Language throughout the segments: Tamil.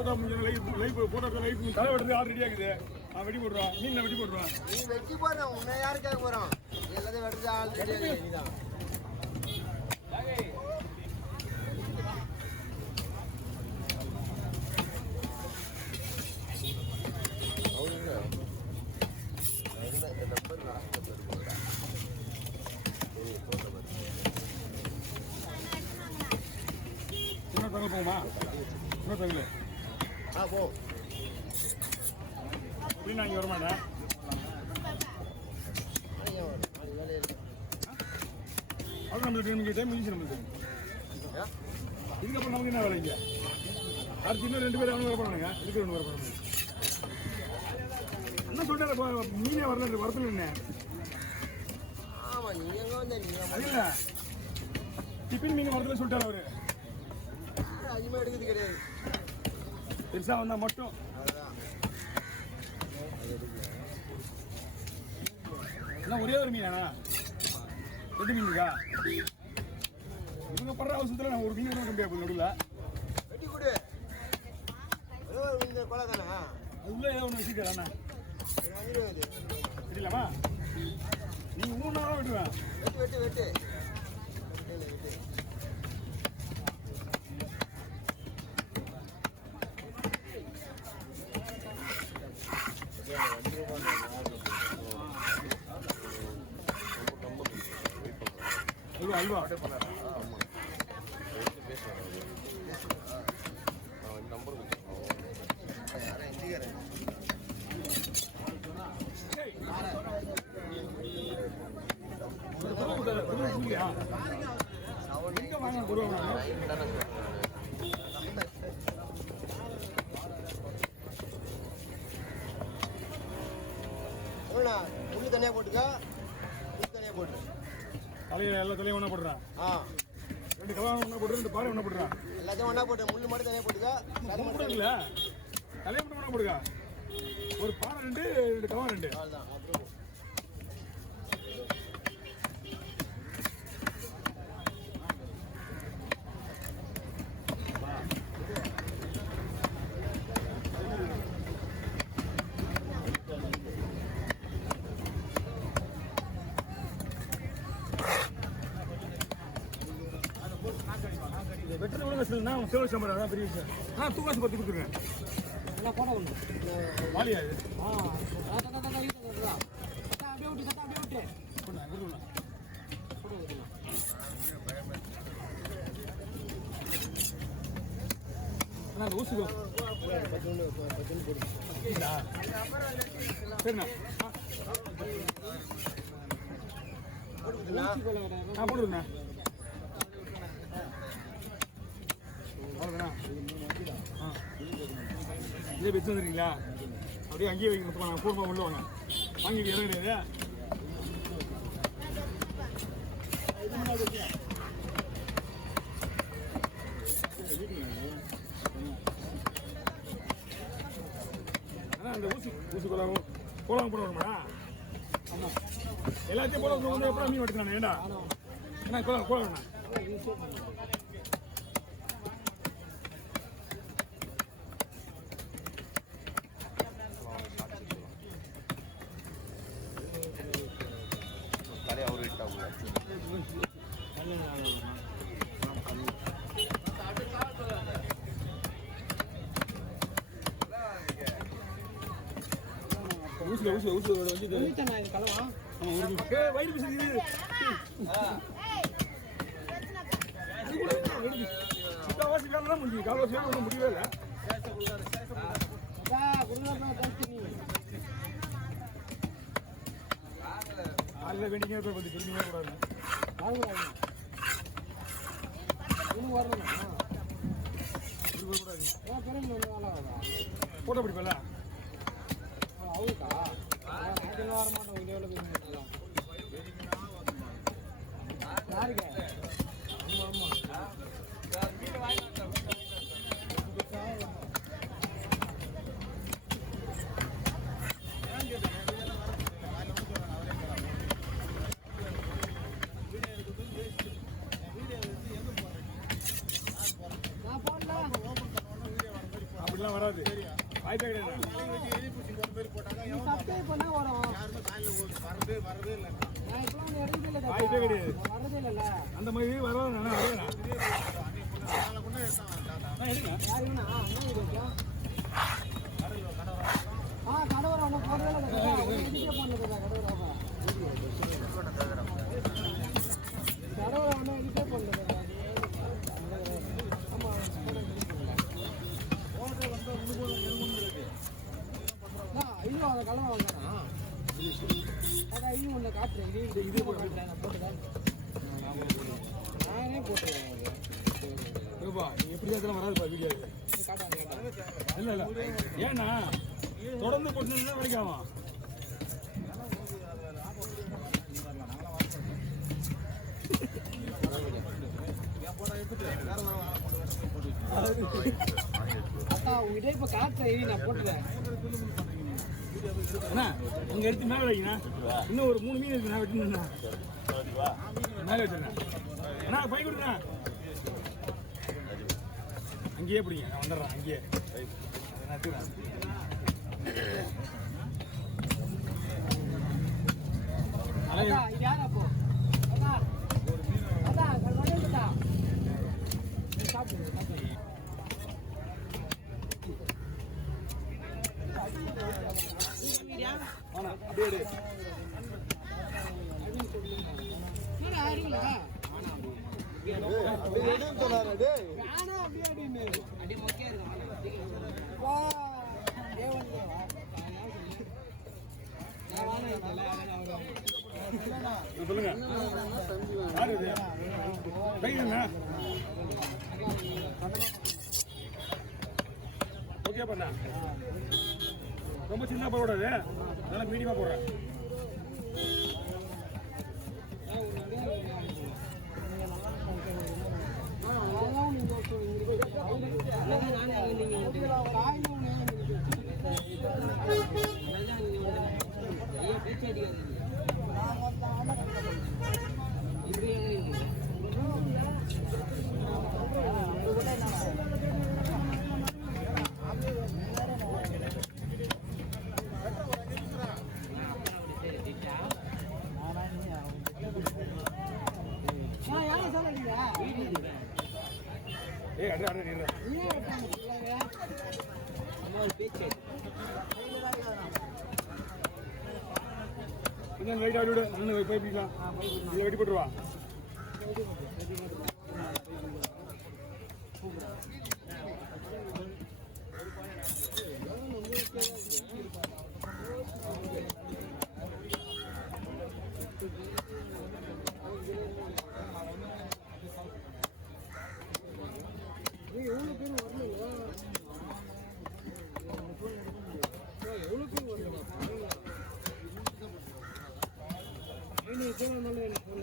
போட்டோ லைவ் போட்டோ லைவ் தலை வெட்டுறது ஆள் ரெடியா இருக்குது. நான் வெட்டி போடுறோம். மீன் வெட்டி போடுறோம். நீ வெட்டி போடுறோம். உன்னை யாரு கேட்க போறோம்? எல்லாத்தையும் வெட்டுறது ஆள் ரெடியா நீதான். இன்னொரு தங்கல் போகுமா? இன்னொரு தங்கல் போ. அப்படின்னு நான் இங்கே வரமாட்டேன். அது நம்மளுக்கு நமக்கு டைம் முடிஞ்சு நம்மளுக்கு. இதுக்கப்புறம் நமக்கு என்ன வேலை இங்கே? அடுத்து இன்னும் 2 பேர் அவனு வர போகிறானுங்க. இதுக்கு 2 வர போகிறாங்க. என்ன சொல்லிட்டாரு? மீனே வரல, வரத்துல என்ன? ஆமா, நீ எங்க வந்த? நீ இல்லை, டிஃபின் மீன் வரதுல சொல்லிட்டாரு அவரு. அதிகமாக எடுக்கிறது கிடையாது. பெருசா வந்தா மட்டும். எல்லாம் ஒரே ஒரு மீனா? 2 மீன் இருக்கா? இவங்க படுற அவசரத்தில் நான் ஒரு மீன் கூட முடியாது நடுவில். வெட்டி கொடு. இந்த கொலை தானே? அது உள்ள ஏதோ ஒன்று வச்சுக்கிறேண்ணா. தெரியலாமா? நீங்கள் 3 நாளாக வெட்டுவேன். வெட்டு வெட்டு வெட்டு வெட்டு. அல்வா முள்ளு தனியாக போட்டுக்க. தனியாக போட்டு தலையில எல்லா தலையும் ஒன்றா போடுறான். 2 கலாம் ஒன்றா போட்டு 2 பாறை ஒன்றா போடுறான். எல்லாத்தையும் ஒன்றா போட்டு முள்ளு மட்டும் தனியாக போட்டுக்க. இல்லை, தலையை மட்டும் ஒன்றா போடுக்கா. ஒரு பாறை 2 கலாம் 2. அவ்வளோதான். வெட்டது ஒழுங்கு சொல்லுன்னா அவங்க சேவல் சாம்பார் அதான் பெரிய விஷயம். தூக்காசு பற்றி கொடுத்துருங்க. என்ன போட ஒன்று வாலியா இது? அப்படியே விட்டு அந்த ஊசி சரிண்ணா. போட்டுருண்ணா. அவ்வளோதாண்ணா. இதே வச்சு வந்துடுறீங்களா? அப்படியே அங்கேயே வைக்க மொத்தமாக நாங்கள் பூர்வமாக உள்ள வாங்க. வாங்கி இடம் கிடையாது. ஆனால் அந்த ஊசி கொள்ளாமல் போடாமல் போட வருமாடா? ஆமாம், எல்லாத்தையும் போட வந்து எப்படா மீன் வெட்டுக்கானே? ஏண்டா ஏன்னா கோல வேணா ஊசி வந்து கலவா வயிறு பிசு சித்தாவாசி வேலைலாம் முடிஞ்சு கால்வாசி வேலை ஒன்றும் முடியவே இல்லை. அதில் வேண்டிங்க கொஞ்சம் தெரிஞ்சுமே கூடாது. போட்டோ பிடிப்பல அவருக்கா வர மாட்டோம். யாருக்கு? அப்படி அப்படிலாம் வராது வாய்ப்பே கிடையாது நீ subscribe பண்ணா வரும். நான் இப்பலாம் வந்து எடுக்கவே இல்லை தாத்தா. வாய்ப்பே கிடையாது வரதே இல்லைல்ல. அந்த மாதிரி வராது நான் வரேன் எடுங்க யார் இவனா? அண்ணா இது வச்சா? கடவுரை ஒன்றும் போடவே இல்லை தாத்தா. ஒன்றும் எடிட்டே பண்ணல தாத்தா, கடவுரை. கடவுரை ஒன்றும் எடிட்டே பண்ணல தாத்தா. ஆமா, இன்னும் அதை கலவை வந்தானா? அதான் இன்னும் ஒன்று காட்டுறேன். இது காட்டுறேன், நான் போட்டுதான். நானே போட்டுருவேன். ரூபா எப்படி அதெல்லாம் வராதுப்பா வீடியோ காட்டாது கேட்டா. இல்லை இல்லை ஏன்னா தொடர்ந்து போட்டுனா கிடைக்காமா அக்கா உங்ககிட்ட இப்போ காட்டுறேன், நான் போட்டுறேன். அண்ணா அங்கே எடுத்து மேலே வைங்கண்ணா இன்னும் ஒரு 3 மீன் இருக்குண்ணா வெட்டுணுண்ணா மேலே வச்சுருண்ணா அண்ணா பை கொடுங்கண்ணா அங்கேயே பிடிங்க நான் வந்துடுறேன் அங்கேயே நான் எடுத்துக்கிறேன் அக்கா, இது யார் அப்போ? அக்கா, அக்கா, அக்கா. சாப்பிடுங்க, சாப்பிடுங்க. ஆனா அப்படியே எடு. என்னடா, அடிங்களா? அப்படியே எடுன்னு சொன்னாரு, டேய். வேணாம், அப்படியே அடின்னு. அடி மொக்கையா இருக்கு. வா, தேவன் தேவா. நான் வானே இல்லைல்ல, அதான் அவரு. இது சொல்லுங்க யாரு இது கைதுண்ணா ஓகே பண்ணா ரொம்ப சின்ன போடாது நல்லா மீடியமா போடுறேன் ஏய் அட அட நீங்க இன்னும் லைட் ஆடிடு இன்னும் பைப் பிடிக்கலாம் இதை வெட்டி போட்டுருவா எவ்வளோ பேர் வரல எவ்வளோ பேர் வரல நீங்கள் போன இருந்தாலும் எனக்கு ஃபோன்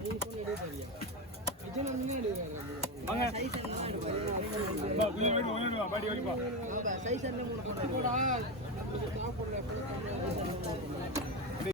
மூணு ஃபோன் எடுக்காதியா விஜய் ஒன்றுமே எடுக்கிறாங்க வாங்க பா கொஞ்சம் வெயிட் பண்ணு பாடி வெயிட் பா சைஸ் என்ன மூணு போடா சாப்பிடல